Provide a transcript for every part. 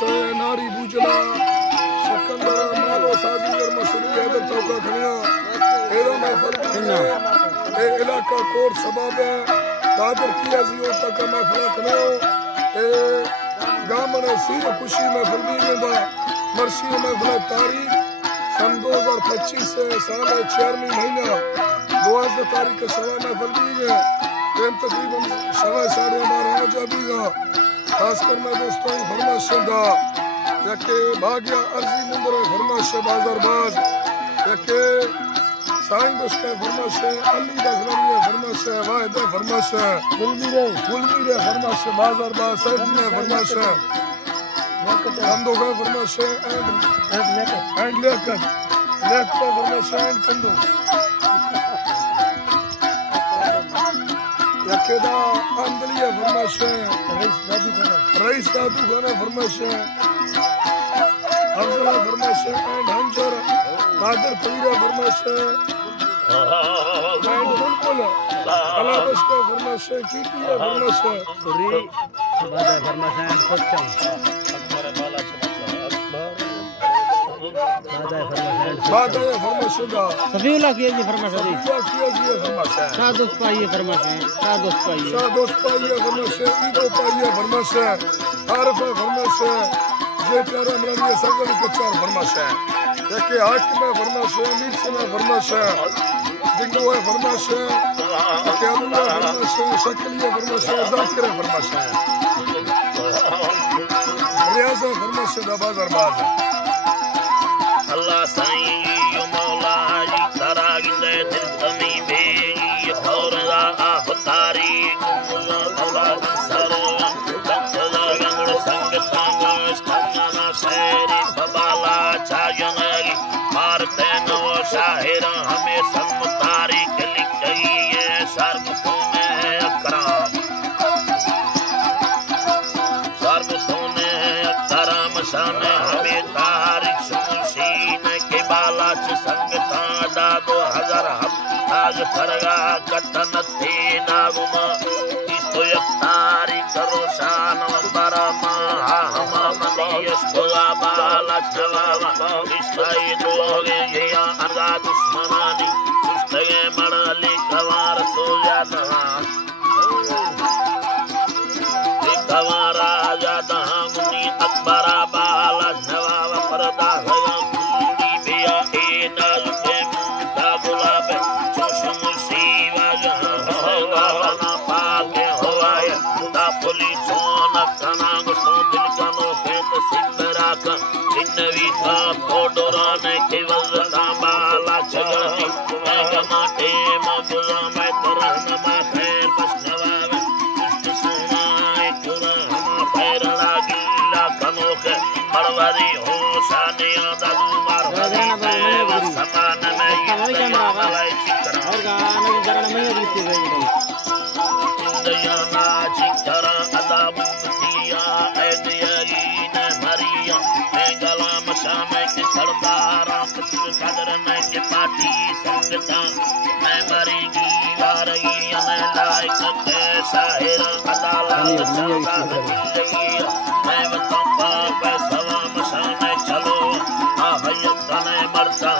शे नारी बुझला सिकंदर मालो साजीगर मसूरी हैदर चौका खनिया एदा महफल ए इलाका कोट सबब है कादर किया जियो तक महफल खनियो ए गामने सिर खुशी महफल दी वेंदा मर्सी महफल तारीख सन 2025 से साल 4वीं महीना 12 तारीख सवा महफल दी है तकरीबन 12:30 जाबीगा खासकर मैं दोस्तों फरमाश दा यके भाग्या अर्जी मुंदर फरमाश बाजारबाज यके साईं दोस्त फरमाश अली दखलनी फरमाश वाहिद फरमाश गुलमीर फरमाश बाजारबाज सैयद ने फरमाश कंदो का फरमाश एंड लेकत फरमाश एंड कंदो यकेदा अंदलिया फरमाश रईस दादू खाना फरमाश अफजला फरमाश एंड हंजर कादर पीरा फरमाश एंड बुलबुल अलाबश का फरमाश कीटिया फरमाश री बादा फरमाश एंड सच्चा बादा फरमाश दा सफीउल्लाह किया जी फरमाश दी फरमाश सा दोस्त पाइए फरमाश सा दोस्त पाइए फरमाश ईदो पाइए फरमाश आरफा फरमाश जे प्यारा मरानी सगल कच्चार फरमाश यके हाकिम में फरमाश मीर से में फरमाश दिंगो है फरमाश यके अल्लाह फरमाश शक्लिया फरमाश जाकिर फरमाश रियाज फरमाश दा बाजारबाज अल्लाह साईं यो मौला जी तारा गिंदे दिल तमी बे ये फौरदा अवतारी मौला सर तंगला गंगड़ संग तांगो स्थाना शेरी बबाला चायनगी मारते नो शाहिर हमें सन्मतारी के लिखई ये शर्म सोने अकराम शर्म सोने अकराम शान हमें तारीख के बाला संगता दादो हजार आज खरगा कतन थे नागुम इस्तो यक्तारी करो शान बरमा हम मनियस खुदा बाला जवाब इस्ताई दोगे या अरगा दुश्मनानी उस्तगे मड़ली कवार सोया दहा कवारा जादा मुनी अकबरा बाला जवाब परदा पार्टी संगता मैं मरी दीवार मैं लायक शाहिर अदालत चलता मैं वतंपा पैसवा मशाने चलो आहयत तने मरता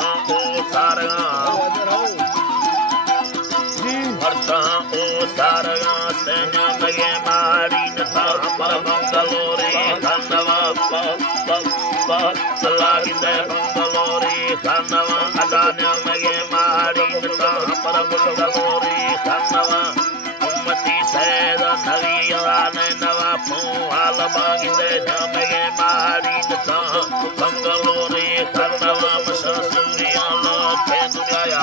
ओ सारगा सेना मगे मारी नथा हमर बंगलोरे खानवा सलागी दे बंगलोरे खानवा अदान्या मगे मारी नथा हमर बंगलोरे खानवा उम्मती सैद नविया ने नवा हाल बागी दे मगे मारी नथा बंगलोरे खानवा मशसूरिया लो के दुनिया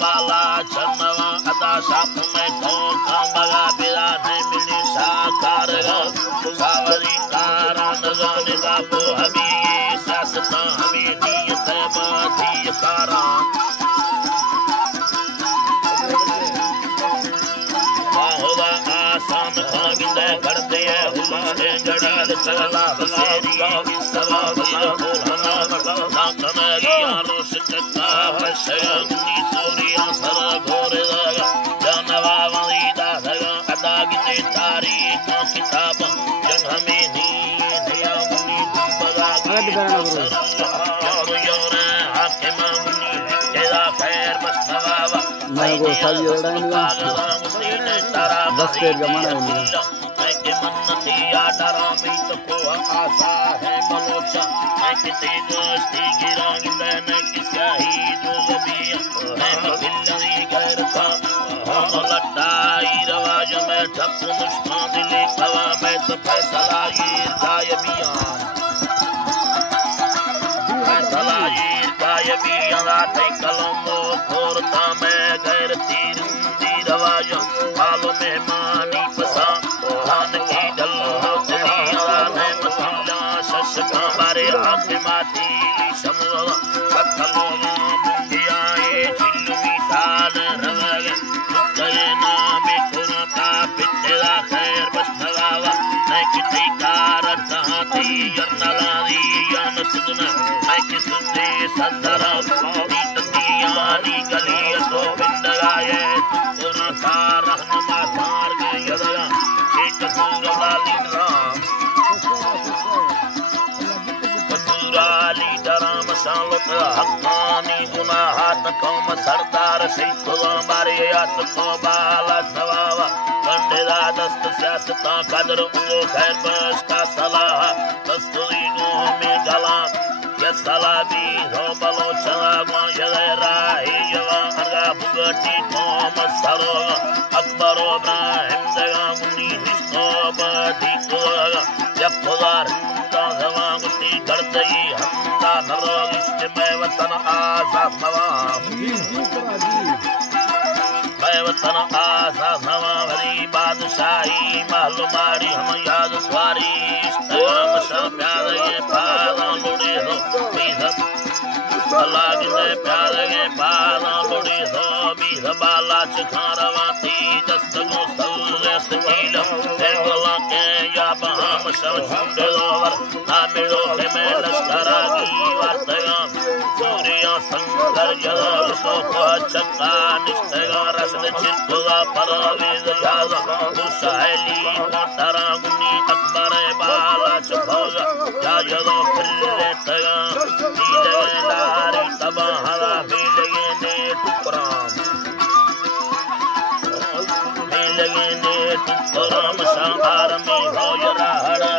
बाला चन्नवा अदा साप में धोखा मगा बिला नहीं मिली साकार सावरी कारा नजाने का वो हमी सासता हमी नियत बाधी कारा बाहुला आसान खागिंदे करते हैं हुलाने जड़ाल चला बसेरी सवा भला बोलना ना कमेगी आरोश चक्का शयनी सूर्या सर घोर जानवा वलीदा दागिने तारीख किताब जंग हमें नहीं दिया मुनी बगा योरे हाके मामुनी तेरा खैर बस नवावा मैं वो साली ओड़ा नहीं बस पेट जमाना नहीं मैं के मन्नती या डरा में तो को आशा है बलोचा मैं के तेजस्ती गिरांगी मैं किसका ही जो लबी मैं मिलनी गैर का हम लटाई रवाज में ठप मुश्कान दिले खवा में तो फैसला ये गायबियां फैसला ये गायबियां राते कलमो खोरता में गैर तीर दी रवाज हालो मेहमानी पसा हान की गल होती राने मतिला शशका मारे हाथ में माती शमला कथलो बुंदियाए चिल्लुमी साल रवगे गए नाम कुरता पितेला खैर बस नवावा मैं कितनी कारत हाथी यरनलारी यान सुदना मैं किसुदे सदरा नी ततियानी गली सो बिंदगाए कुरता रहनमा मार के यदरा एक सूरवाली राम सूराली डराम सालत हक्कानी गुनाहात कौम सरदार सिखवा मारे यात तो बाला सवावा कंडेदा दस्त सियासता कदर उगो खैर बस का सलाह दस्तुरी गो में गला ये सलाबी हो बलो चला गो ये राही जवा अरगा बुगटी कौम सरो अकबर इब्राहिम दगा मुनी निस्तो बदी कोगा यखुदार दवा मुती गड़दई हमदा नरो इज्तिमा वतन आजाद नवाब वतन आजाद नवाब हरी बादशाही मालूमारी हम याद सवारी इस्तेम शा प्यार ये पाला लुड़ी हो बीहब लाग ने प्यार ये पाला लुड़ी हो बीहब बाला चखारवाती दस्तगो सल्ले सकील फेगला के या बहाम शव झुंडलोवर नामिलो के में लश्करागी वार्तगा सूर्या संगर जल सो को चक्का निष्ठगा रसन चित्तगा परवेज याजा मुशाइली मोटरा गुनी अकबर बाला चखोगा या यदो फिरले तगा नीले लारी तबा हवा मिलगे ने टुकराम मिलगे ने टुकराम संहार में हो यरा हड़ा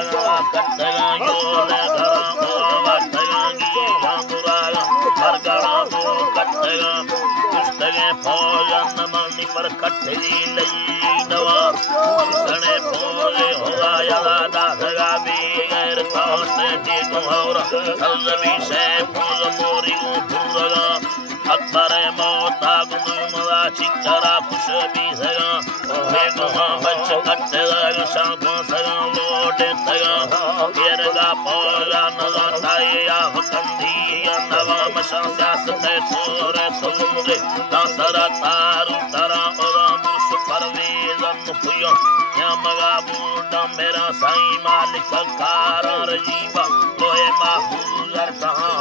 कटगा यो ले घर को वटगी अंगुरागा मरगड़ा को कटगा पुस्तके फौजन मनी पर कटली लई नवा सने फौजे होगा यदा दागा भी गैर से ठीक होरा सल्लबी से फौज मोरी को भूरगा अकबर मौता गुदुमला चिचरा खुश भी सगा बेगो बच कटगा शाखों सगा लोटे सगा येरगा फौजा नजा ताया हुकंदी नवा मशा सियासत सोरे समुद्र दासरा तारू तरा ओरा मुर्श परवेज नुफिया या मगा बूटा मेरा साईं मालिक कारा रजीबा लोहे महफूज अरतहा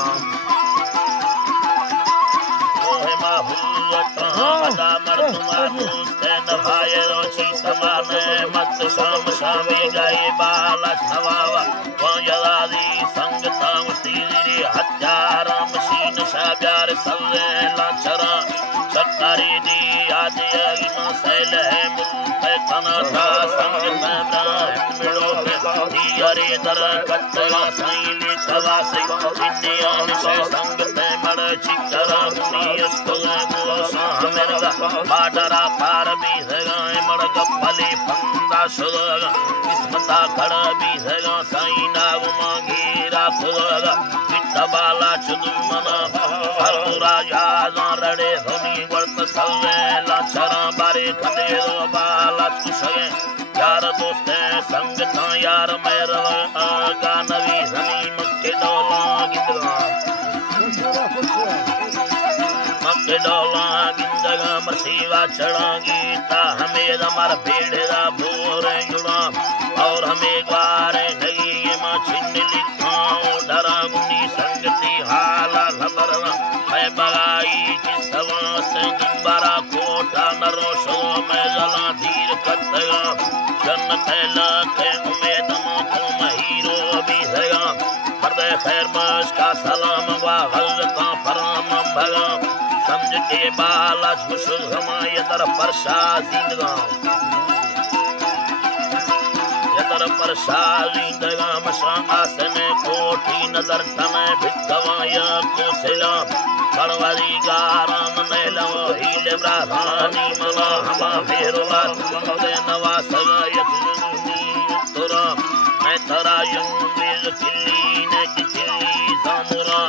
लोहे महफूज अरतहा अदा मर्दुमा दोस्त नभाए रोची समाने मत शाम शामी गए बाला नवावा वजलादी संगता मुस्तीरी हत्यारा मशीन शाब्यार सल्ले लाचरा चक्कारी दी आदि अगिमा सैल है मुल्क तना था संगता इब्राहिम मिलो के दियारे दर कत्तला साईली तवा से इंडिया से संगते मर चिकरा मुनी अस्कुला मुसा मेरा बाडरा पार भी है मर गपली फंदा शुदा किस्मता खड़ा भी है साईं नाग मांगीरा खुदा बाला चुदुमना हरपुरा यादा रड़े धोनी वर्त सल्ले लाचरा बारे खंडे दो बाला चुसगे यार दोस्ते संगता यार मेरा आगा नवी हनी मक्के डोला गिंदगा मक्के डोला गिंदगा मसीवा चढ़ागी ता हमें दमर भेड़ेदा भोर जुड़ा और हमें ग्वारे नगी ये माँ छिन्न लिखाओ डरा गुनी संगति हाला खबरवा मैं बगाई जिस सवास बरा कोटा नरोशो में जला धीर कत्तगा गया जन्नत लखे उम्मीद तुम हीरो भी है पर्दे खैर बस का सलाम वा गल का फराम भगा समझ के बाला खुश हमारे दर परशा जिंदगा यदर परशा जिंदगा मशा आसने कोठी नजर तने भितवाया को सलाम बड़वाली गाराम ने लो हिले ब्राह्मणी मला हमा फेरुला तुमदे नवासग यतुनी तुरा मैं तरा यंग चिल्ली ने चिल्ली सामुरा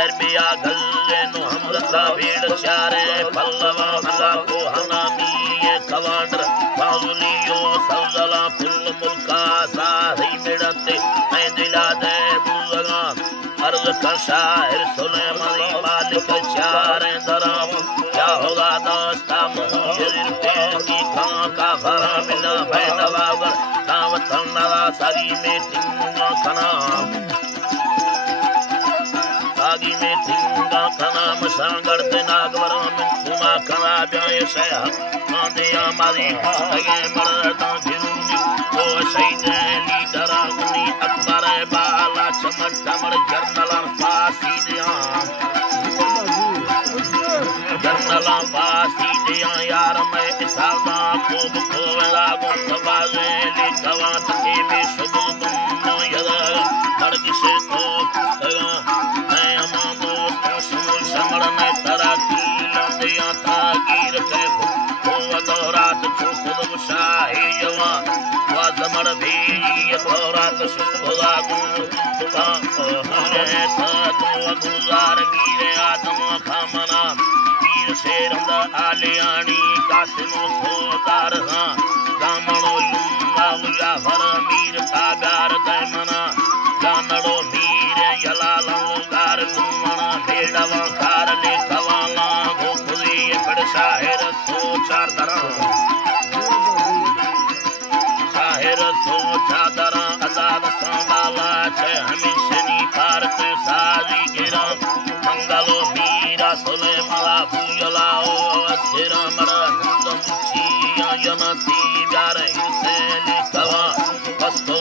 अरबिया गल्ले नो हमरता भेड़ चारे पल्लवा मजा को हनामी ये कवांडर बाजुलियो सल्ला कुल मुल्का साही मिड़ते मैं दिला दे बुज़गा अर्ज़ का शायर सुलेमानी मालिक चारे दराम क्या होगा दोस्ता मुझे पे की खां का भरा मिला भैदवागर दावत नवा सागी में तिंगा खना सागी में तिंगा खना मसांगर ते नागवरा में तुमा खना ब्याय शह मांदिया मारी पुस्तके मरदा जिरुनी ओ सैने लीडरा गुनी अकबर बाला चमन चमन जर्नल फासी दिया जर्नल फासी दिया यार मैं इसादा खूब खोवेला गुंतबाजे लिखवा तके में शुभ तुम यदा मर्द से तो पुस्तका मैं अमा दोस्त सुन समर में तरा की लंदिया था गिर के भूखो दौरात चुकुद शाही जवा वा जमर भी ये दौरात शुभदा गुंतबा हरे साधु गुजार गिरे आदम खामना पीर शेरंद आलियानी कासिनो सोदार हां गामणो युवा या हर मीर सागार दैमना जानड़ो मीर यलालंगार गुमना भेड़वा कार ले कवाला गोपुरी बड़ शाहिर सोचार दरा शाहिर सोचार आजाद संभाला छे हमेशनी भारत साजी गिरा मंगलो मीरा सोले मला भूयलाओ तेरा मरा नंदम छिया यमती प्यार हिसे लिखवा बस तो